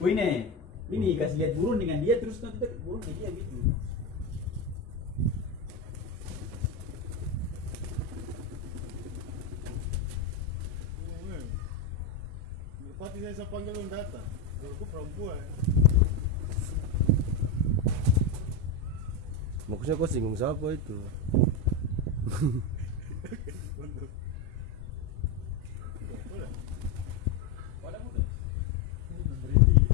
Wih ini kasih lihat burung dengan dia terus nanti burung dengan dia gitu. Merpati saya panggil belum datang. Aku perempuan. Maksudnya kau singgung siapa itu?